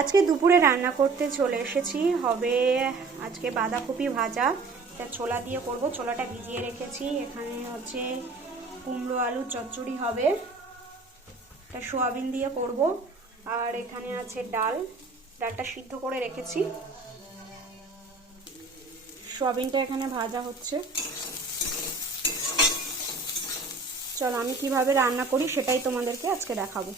আজকে দুপুরে রান্না করতে চলে এসেছি। হবে আজকে বাঁধাকপি ভাজা। এটা ছোলা দিয়ে করব। ছোলাটা ভিজিয়ে রেখেছি। এখানে হচ্ছে কুমড়ো আলুর চচ্চড়ি হবে। এটা সোয়াবিন দিয়ে করব। আর এখানে আছে ডাল। ডালটা সিদ্ধ করে রেখেছি। সোয়াবিনটা এখানে ভাজা হচ্ছে। চলো, আমি কীভাবে রান্না করি সেটাই তোমাদেরকে আজকে দেখাবো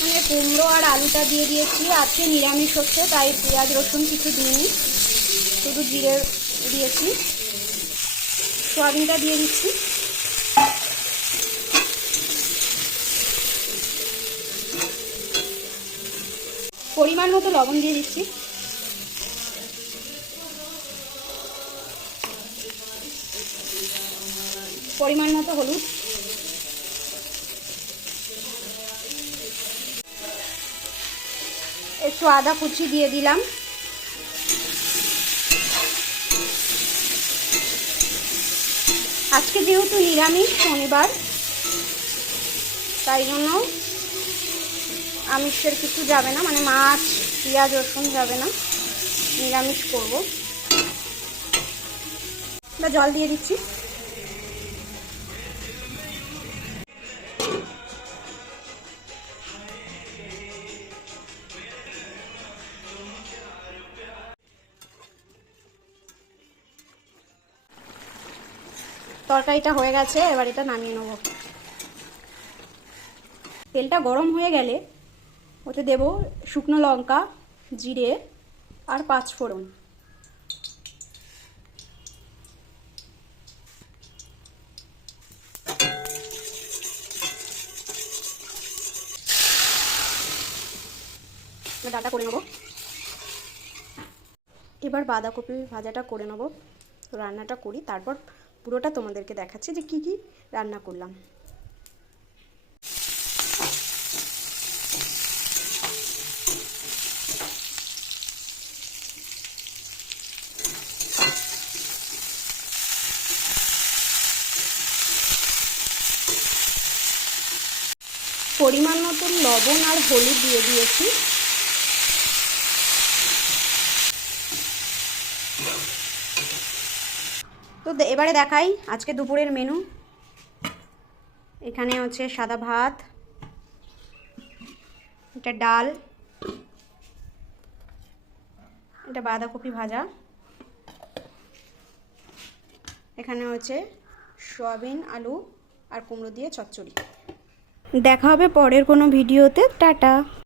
মানে কুমড়ো আর আলুটা দিয়ে দিয়েছি। আজকে নিরামিষ হচ্ছে, তাই পেঁয়াজ, রসুন, কিছু দিইনি। শুধু জিরে দিয়েছি। সোয়াবিনটা দিয়ে দিচ্ছি। পরিমাণ মতো লবণ দিয়ে দিচ্ছি। পরিমাণ মতো হলুদ। একটু আদা কুচি দিয়ে দিলাম। আজকে যেহেতু নিরামিষ শনিবার, তাই জন্য আমিষের কিছু যাবে না মানে মাছ, পেঁয়াজ, রসুন যাবে না। নিরামিষ করব। জল দিয়ে দিচ্ছি। তরকারিটা হয়ে গেছে, এবার এটা নামিয়ে নেব। তেলটা গরম হয়ে গেলে ওতে দেব শুকনো লঙ্কা, জিরে আর পাঁচ ফোড়ন ডাটা করে নেব। এবার বাঁধাকপি ভাজাটা করে নেব। রান্নাটা করি, তারপর পুরোটা তোমাদেরকে দেখাচ্ছি যে কি কি রান্না করলাম। পরিমাণ মতন লবণ আর হলুদ দিয়ে দিয়েছি। তো এবারে দেখাই আজকে দুপুরের মেনু এখানে হচ্ছে সাদা ভাত, এটা ডাল, এটা বাঁধাকপি ভাজা, এখানে হচ্ছে সয়াবিন, আলু আর কুমড়ো দিয়ে চচ্চড়ি। দেখা হবে পরের কোনো ভিডিওতে। টাটা।